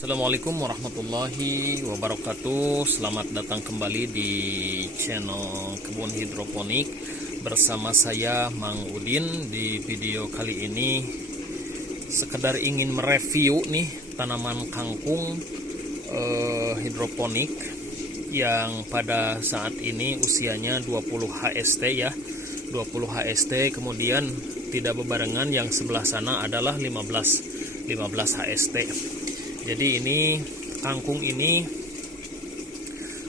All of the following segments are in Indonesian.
Assalamualaikum warahmatullahi wabarakatuh. Selamat datang kembali di channel Kebun Hidroponik bersama saya Mang Udin. Di video kali ini sekedar ingin mereview nih tanaman kangkung hidroponik yang pada saat ini usianya 20 HST ya. 20 HST, kemudian tidak bebarengan yang sebelah sana adalah 15 HST. Jadi ini kangkung ini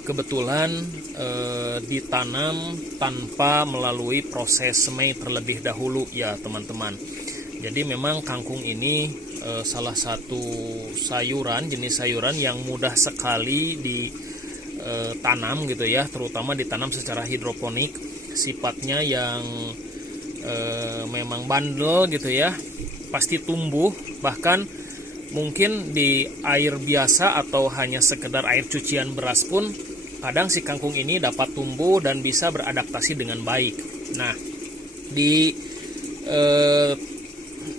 kebetulan ditanam tanpa melalui proses semai terlebih dahulu ya teman-teman. Jadi memang kangkung ini salah satu jenis sayuran yang mudah sekali ditanam gitu ya, terutama ditanam secara hidroponik. Sifatnya yang memang bandel gitu ya, pasti tumbuh, bahkan mungkin di air biasa atau hanya sekedar air cucian beras pun kadang si kangkung ini dapat tumbuh dan bisa beradaptasi dengan baik. Nah, di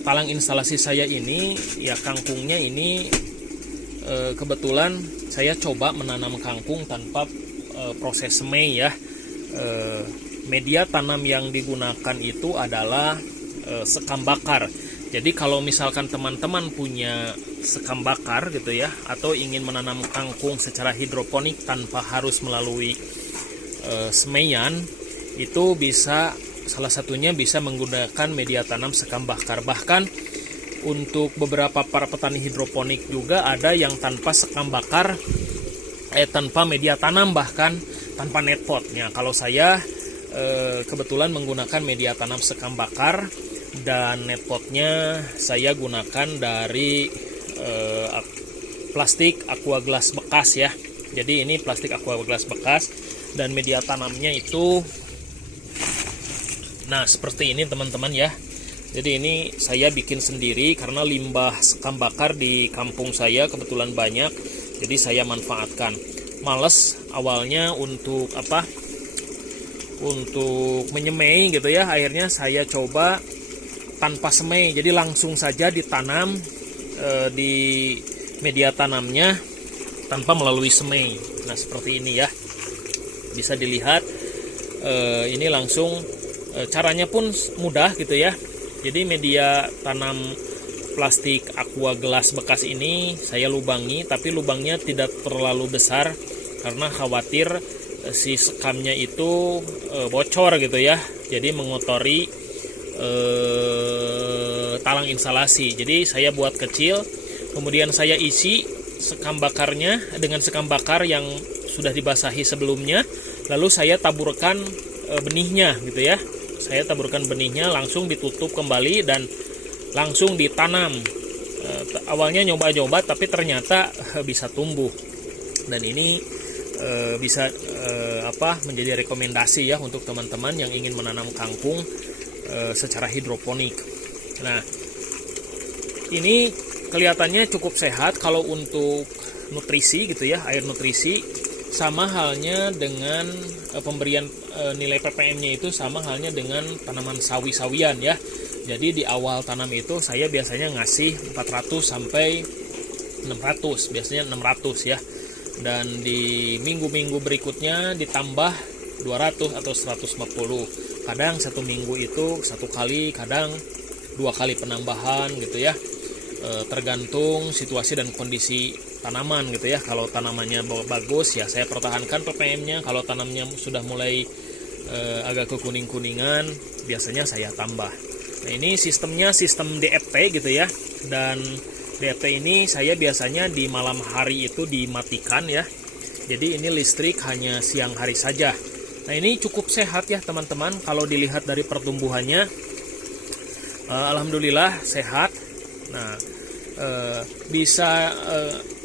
talang instalasi saya ini ya, kangkungnya ini kebetulan saya coba menanam kangkung tanpa proses semai ya. Media tanam yang digunakan itu adalah sekam bakar. Jadi kalau misalkan teman-teman punya sekam bakar gitu ya, atau ingin menanam kangkung secara hidroponik tanpa harus melalui semaian, itu bisa, salah satunya bisa menggunakan media tanam sekam bakar. Bahkan untuk beberapa para petani hidroponik juga ada yang tanpa sekam bakar, tanpa media tanam, bahkan tanpa net potnya. Kalau saya kebetulan menggunakan media tanam sekam bakar, dan net potnya saya gunakan dari plastik aqua glass bekas ya. Jadi ini plastik aqua glass bekas, dan media tanamnya itu nah seperti ini teman-teman ya. Jadi ini saya bikin sendiri karena limbah sekam bakar di kampung saya kebetulan banyak, jadi saya manfaatkan. Males awalnya untuk menyemai gitu ya, akhirnya saya coba tanpa semai, jadi langsung saja ditanam di media tanamnya tanpa melalui semai. Nah seperti ini ya, bisa dilihat ini langsung, caranya pun mudah gitu ya. Jadi media tanam plastik aqua glass bekas ini saya lubangi, tapi lubangnya tidak terlalu besar karena khawatir si sekamnya itu bocor gitu ya, jadi mengotori talang instalasi. Jadi saya buat kecil, kemudian saya isi sekam bakarnya dengan sekam bakar yang sudah dibasahi sebelumnya, lalu saya taburkan benihnya gitu ya. Saya taburkan benihnya, langsung ditutup kembali dan langsung ditanam. Awalnya nyoba-nyoba tapi ternyata bisa tumbuh, dan ini bisa menjadi rekomendasi ya untuk teman-teman yang ingin menanam kangkung secara hidroponik. Nah, ini kelihatannya cukup sehat. Kalau untuk nutrisi gitu ya, air nutrisi, sama halnya dengan pemberian nilai ppm-nya itu sama halnya dengan tanaman sawi-sawian ya. Jadi di awal tanam itu saya biasanya ngasih 400 sampai 600, biasanya 600 ya. Dan di minggu-minggu berikutnya ditambah 200 atau 150. Kadang satu minggu itu satu kali, kadang 2 kali penambahan gitu ya, tergantung situasi dan kondisi tanaman gitu ya. Kalau tanamannya bagus ya saya pertahankan ppm-nya. Kalau tanamnya sudah mulai agak kekuning-kuningan, biasanya saya tambah. Nah ini sistemnya sistem DFT gitu ya, dan DFT ini saya biasanya di malam hari itu dimatikan ya. Jadi ini listrik hanya siang hari saja. Nah ini cukup sehat ya teman-teman. Kalau dilihat dari pertumbuhannya, alhamdulillah sehat. Nah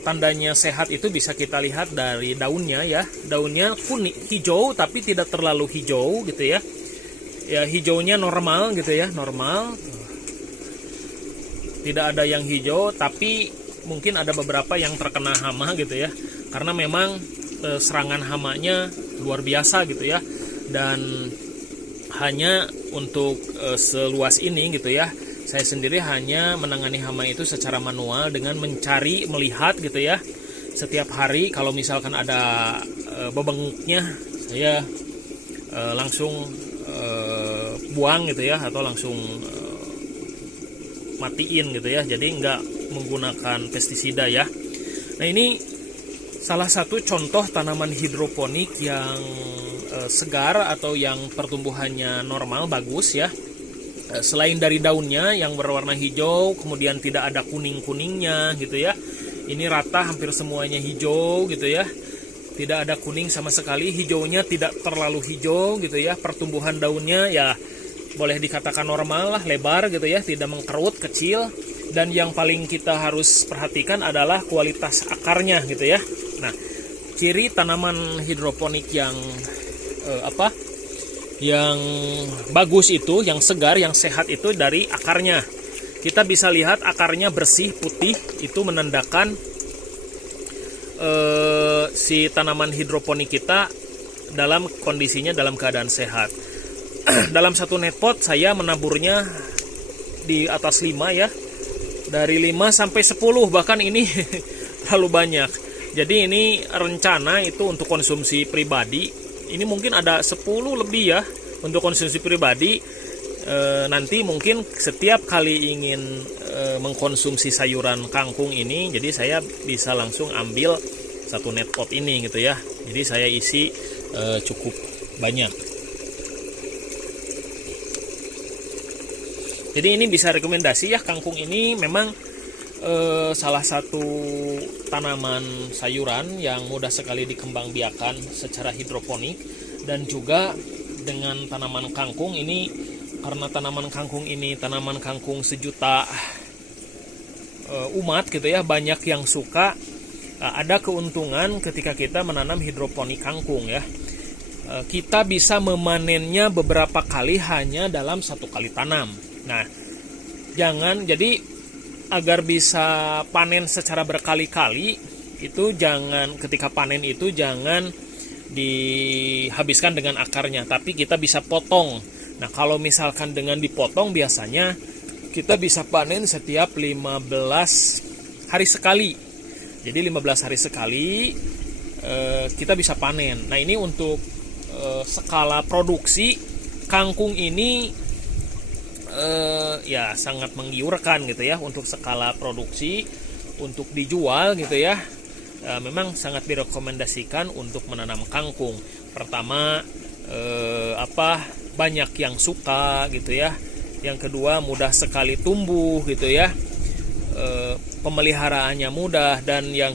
tandanya sehat itu bisa kita lihat dari daunnya ya. Daunnya kuning hijau tapi tidak terlalu hijau gitu ya. Ya hijaunya normal gitu ya, normal. Tidak ada yang hijau, tapi mungkin ada beberapa yang terkena hama gitu ya, karena memang serangan hamanya luar biasa gitu ya. Dan hanya untuk seluas ini gitu ya, Saya sendiri hanya menangani hama itu secara manual dengan mencari, melihat gitu ya. Setiap hari kalau misalkan ada bebenguknya, saya langsung buang gitu ya, atau langsung matiin gitu ya. Jadi nggak menggunakan pestisida ya. Nah, ini salah satu contoh tanaman hidroponik yang segar atau yang pertumbuhannya normal, bagus ya. Selain dari daunnya yang berwarna hijau, kemudian tidak ada kuning-kuningnya gitu ya. Ini rata hampir semuanya hijau gitu ya. Tidak ada kuning sama sekali, hijaunya tidak terlalu hijau gitu ya. Pertumbuhan daunnya ya boleh dikatakan normal lah, lebar gitu ya, tidak mengkerut, kecil. Dan yang paling kita harus perhatikan adalah kualitas akarnya gitu ya. Nah, ciri tanaman hidroponik yang yang bagus itu, yang segar, yang sehat itu dari akarnya. Kita bisa lihat akarnya bersih, putih, itu menandakan si tanaman hidroponik kita dalam kondisinya dalam keadaan sehat. Dalam satu net pot saya menaburnya di atas 5 ya. Dari 5 sampai 10 bahkan, ini terlalu banyak. Jadi ini rencana itu untuk konsumsi pribadi. Ini mungkin ada 10 lebih ya untuk konsumsi pribadi. Nanti mungkin setiap kali ingin mengkonsumsi sayuran kangkung ini, jadi saya bisa langsung ambil satu net pot ini gitu ya. Jadi saya isi cukup banyak. Jadi ini bisa rekomendasi ya, kangkung ini memang salah satu tanaman sayuran yang mudah sekali dikembangbiakan secara hidroponik. Dan juga dengan tanaman kangkung ini, karena tanaman kangkung ini tanaman kangkung sejuta umat gitu ya, banyak yang suka, ada keuntungan ketika kita menanam hidroponik kangkung ya. Kita bisa memanennya beberapa kali hanya dalam satu kali tanam. Nah, jadi agar bisa panen secara berkali-kali, itu ketika panen itu jangan dihabiskan dengan akarnya, tapi kita bisa potong. Nah, kalau misalkan dengan dipotong, biasanya kita bisa panen setiap 15 hari sekali. Jadi 15 hari sekali kita bisa panen. Nah, ini untuk skala produksi kangkung ini ya sangat menggiurkan gitu ya. Untuk skala produksi, untuk dijual gitu ya, memang sangat direkomendasikan untuk menanam kangkung. Pertama, banyak yang suka gitu ya. Yang kedua, mudah sekali tumbuh gitu ya, pemeliharaannya mudah. Dan yang